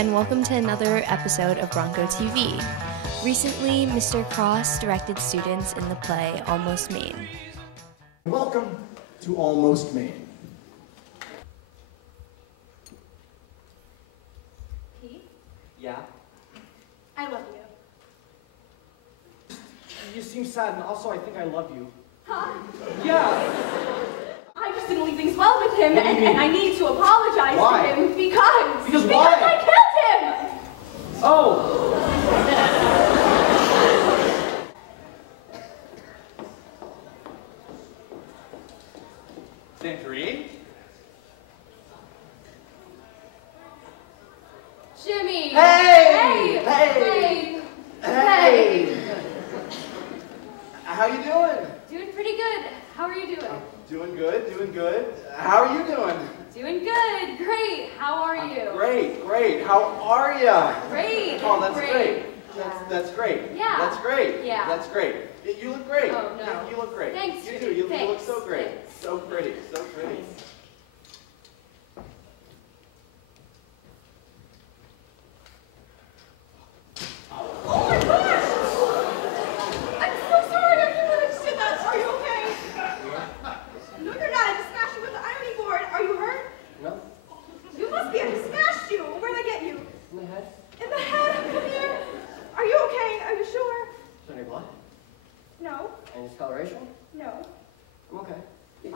and welcome to another episode of Bronco TV. Recently, Mr. Cross directed students in the play Almost Maine. Welcome to Almost Maine. Pete? Yeah? I love you. You seem sad, and also I think I love you. Huh? Yeah! I just didn't leave things well with him, What do you mean? and I need to apologize Why? to him because... Because why? why? I killed him! Oh! Tangerine? Jimmy! Hey! Hey! Hey! How you doing? Doing pretty good. How are you doing? Doing good, doing good. How are you doing? Doing good. Great. How are you? Great, great. How are ya? Great. Oh, that's great. Yeah. That's great. Yeah. That's great. Yeah. That's great. You look great. Oh, no. You look great. Thanks, You do. Jimmy. You look Thanks. so great. Thanks. So pretty. So pretty. Oh my gosh! I'm so sorry. I can't believe I just did that. Are you okay? No, you're not. I just smashed you with the ironing board. Are you hurt? No? You must be. I just smashed you. Where'd I get you? In the head? In the head. Come here. Are you okay? Are you sure? Is there any blood? No. Any discoloration? No. I'm okay.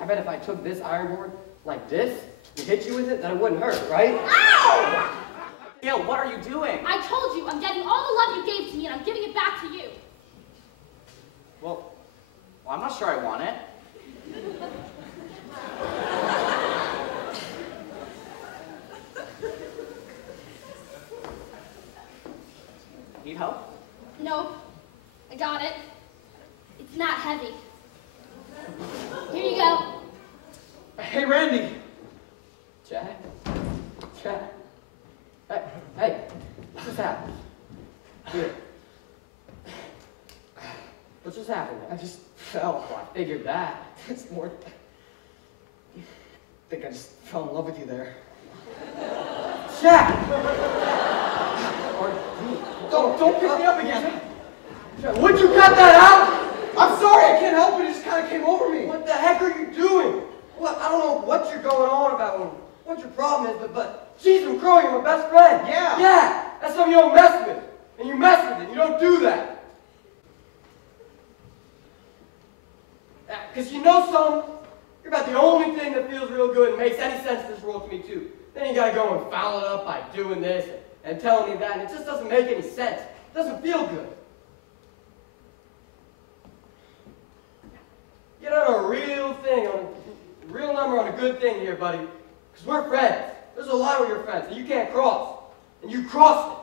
I bet if I took this iron board like this and hit you with it, then it wouldn't hurt, right? Ow! Gale, what are you doing? I told you, I'm getting all the love you gave to me and I'm giving it back to you. Well, I'm not sure I want it. Need help? Nope, I got it. It's not heavy. Here you go. Hey, Randy. Jack? Jack? Hey, what just happened? Here. What just happened? I just fell. Oh, I figured that. It's more... I think I just fell in love with you there. Jack! Don't pick me up again. Jack, would you cut that out? I'm sorry, I can't help it. It just kind of came over me. What the heck are you doing? What? I don't know what you're going on about and what your problem is, but she's from Crow, you're my best friend. Yeah. Yeah, that's something you don't mess with. And you mess with it, you don't do that. Because you know something? You're about the only thing that feels real good and makes any sense in this world to me too. Then you gotta go and foul it up by doing this and telling me that, and it just doesn't make any sense. It doesn't feel good. Get on a real thing, on a real number on a good thing here, buddy. Because we're friends. There's a line with your friends that you can't cross. And you crossed it.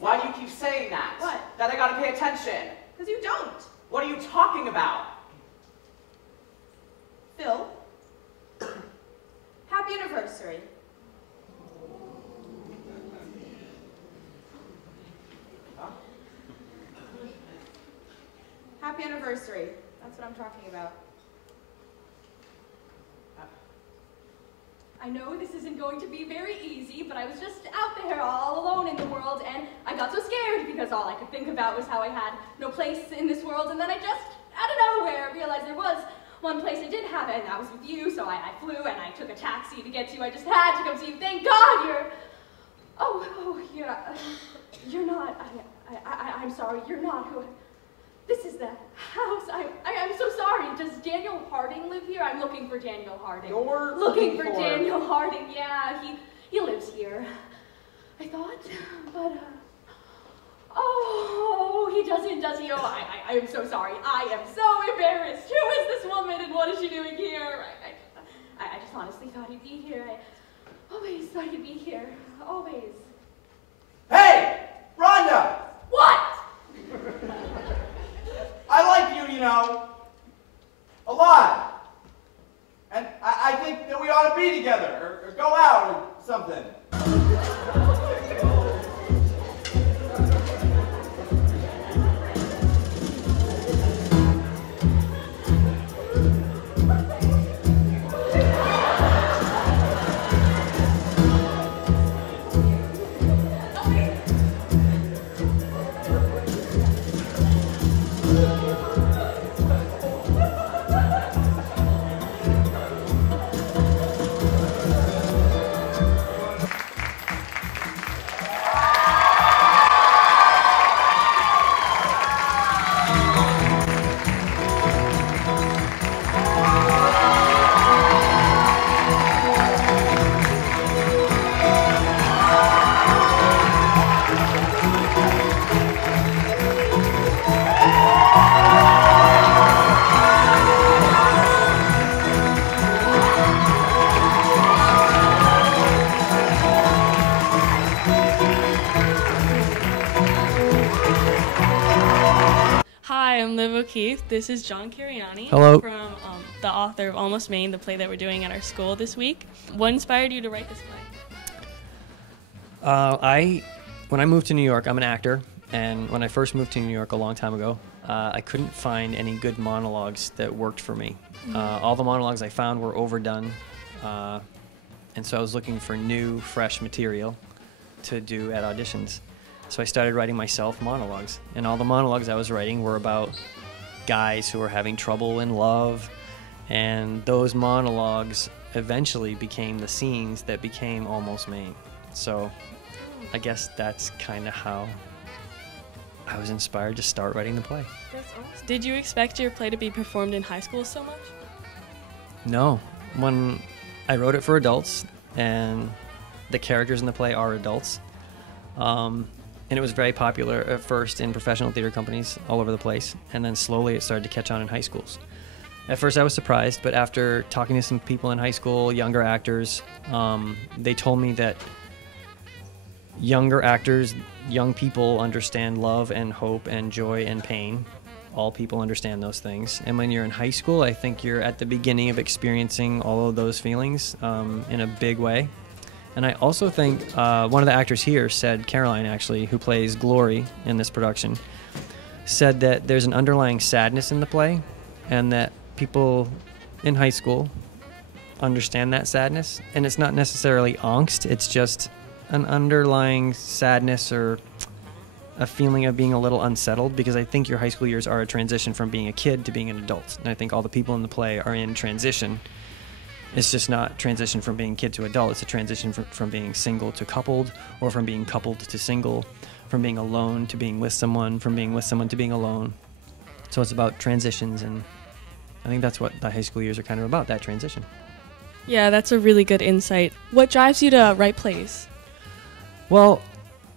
Why do you keep saying that? What? That I gotta pay attention. Because you don't. What are you talking about? Phil. Happy anniversary. Huh? Happy anniversary. That's what I'm talking about. I know this isn't going to be very easy, but I was just out there all alone in the world, and I got so scared because all I could think about was how I had no place in this world, and then I just, out of nowhere, realized there was one place I did have it, and that was with you, so I flew, and I took a taxi to get to you. I just had to come see you. Thank God you're... you're not... I'm sorry, you're not who I... This is the house. I'm so sorry. Does Daniel Harding live here? I'm looking for Daniel Harding. You're looking for Daniel Harding. Yeah, he lives here. I thought, but oh, he doesn't, does he? Oh, I am so sorry. I am so embarrassed. Who is this woman and what is she doing here? I just honestly thought he'd be here. I always thought he'd be here. Always. Hey! Rhonda! What? I like you, you know, a lot. And I think that we ought to be together, or go out, or something. Keith. This is John Cariani. Hello. From the author of Almost Maine, the play that we're doing at our school this week. What inspired you to write this play? When I moved to New York, I'm an actor, and when I first moved to New York a long time ago, I couldn't find any good monologues that worked for me. All the monologues I found were overdone, and so I was looking for new, fresh material to do at auditions. So I started writing myself monologues, and all the monologues I was writing were about guys who were having trouble in love, and those monologues eventually became the scenes that became Almost Maine. So I guess that's kind of how I was inspired to start writing the play. That's awesome. Did you expect your play to be performed in high school so much? No. When I wrote it for adults, and the characters in the play are adults, and it was very popular at first in professional theater companies all over the place, and then slowly it started to catch on in high schools. At first I was surprised, but after talking to some people in high school, younger actors, they told me that younger actors, young people understand love and hope and joy and pain. All people understand those things. And when you're in high school, I think you're at the beginning of experiencing all of those feelings in a big way. And I also think one of the actors here said, Caroline actually, who plays Glory in this production, said that there's an underlying sadness in the play, and that people in high school understand that sadness. And it's not necessarily angst, it's just an underlying sadness or a feeling of being a little unsettled, because I think your high school years are a transition from being a kid to being an adult. And I think all the people in the play are in transition. It's just not transition from being kid to adult. It's a transition from being single to coupled, or from being coupled to single, from being alone to being with someone, from being with someone to being alone. So it's about transitions, and I think that's what the high school years are kind of about, that transition. Yeah, that's a really good insight. What drives you to write plays? Well,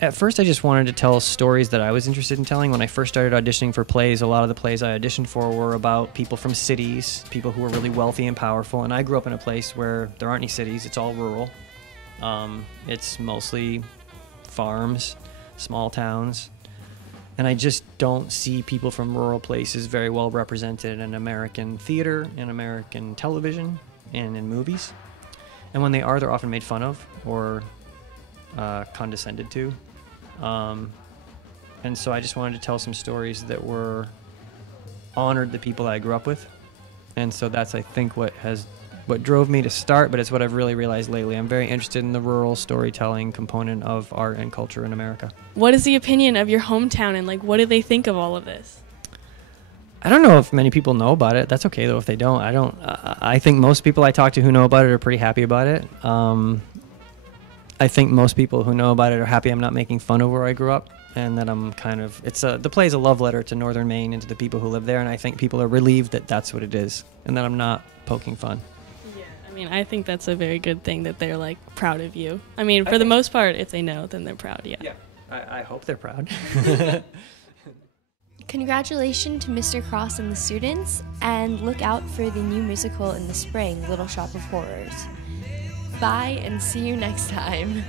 at first I just wanted to tell stories that I was interested in telling. When I first started auditioning for plays, a lot of the plays I auditioned for were about people from cities, people who were really wealthy and powerful. And I grew up in a place where there aren't any cities, it's all rural. It's mostly farms, small towns. And I just don't see people from rural places very well represented in American theater, in American television, and in movies. And when they are, they're often made fun of or condescended to. And so I just wanted to tell some stories that were honored the people I grew up with. And so that's, I think, what drove me to start, but it's what I've really realized lately. I'm very interested in the rural storytelling component of art and culture in America. What is the opinion of your hometown, and what do they think of all of this? I don't know if many people know about it. That's okay though if they don't. I think most people I talk to who know about it are pretty happy about it. I think most people who know about it are happy I'm not making fun of where I grew up, and that I'm kind of, the play is a love letter to northern Maine and to the people who live there, and I think people are relieved that that's what it is, and that I'm not poking fun. Yeah, I mean, I think that's a very good thing that they're proud of you. I mean, for the most part, if they know, then they're proud, yeah. Yeah, I hope they're proud. Congratulations to Mr. Cross and the students, and look out for the new musical in the spring, Little Shop of Horrors. Bye, and see you next time.